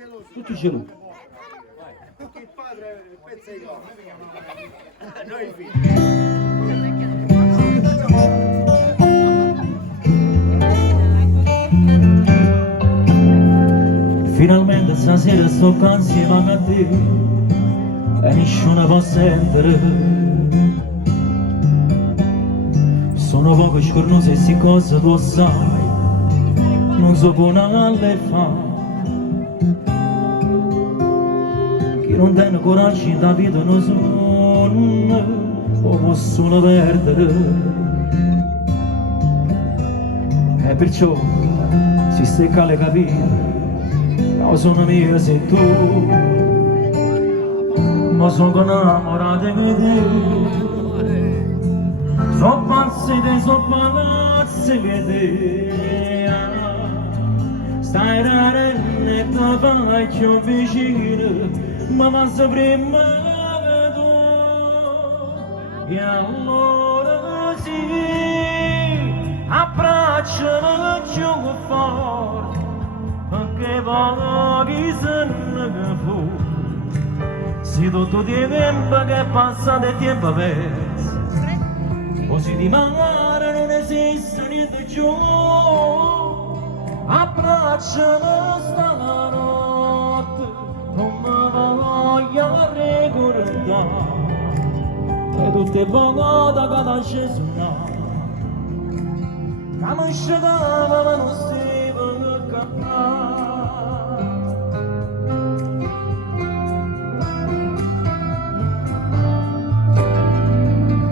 Tutti gelosi. Tutti il padre pezza i corpi. Noi figli. Finalmente stasera sto qua insieme a te e nessuno può sentire. Sono poco scornoso e si cosa tu sai, non so come le fa. Chi non tiene coraggio da vita non sono, o possono perdere. E perciò si stecca le capire. Io sono mia sei tu, ma sono innamorato di te. Sono pazzi che te. Stai rara e ti faccio vicino, ma passa prima che tu. E allora sì, abbracciami più forte, perché pochi sanno che fu. Se tutto il tempo che passa del tempo perso, così di mare non esiste niente più. Abbracciami stanotte, non mi voglio ricordare, e tutte le volte che ti sceso no, che mi scendava ma non si può capire.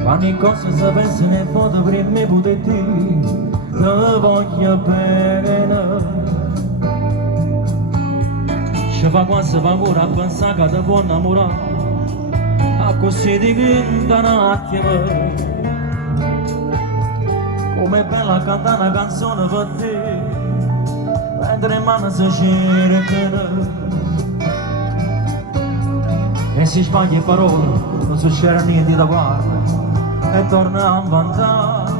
Quante cose si pensano e foto prima di te, ne voglio bene. Ci fa quasi paura a pensare che ti può innamorare, a così di quinta un attimo. Com'è bella cantare una canzone per te, mentre in mano si cercano. E si sbaglia parole, non succede niente da guardare, e torna a inventare.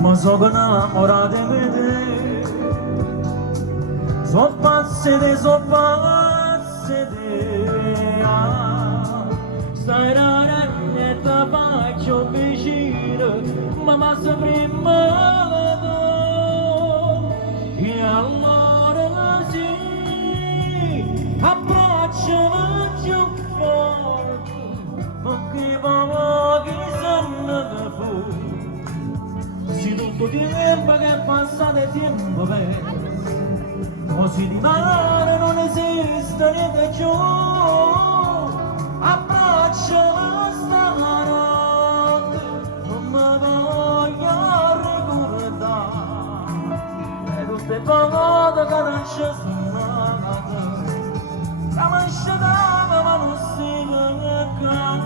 Ma sono innamorato di te. Sono pazzi di te. Stai rara e ti faccio vicino, ma passa prima che tu. E allora sì, abbracciami più forte, perché pochi sanno che fu. Se tutto il tempo che passa del tempo perso, così di mare non esiste niente più. Abbracciami stanotte, non mi voglio ricordare, e tutte le volte che non ci sono andate, che mi scendava ma non si può capire.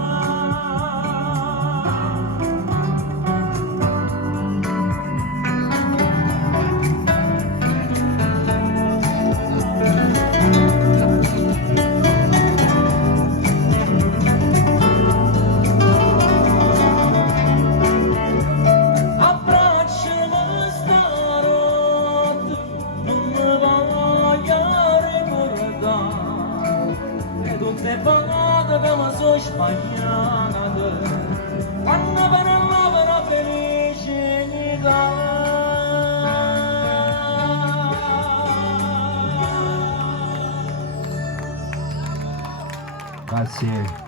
Tutte volte che mi sono sbagliata, quando parlavo la felicità. Grazie.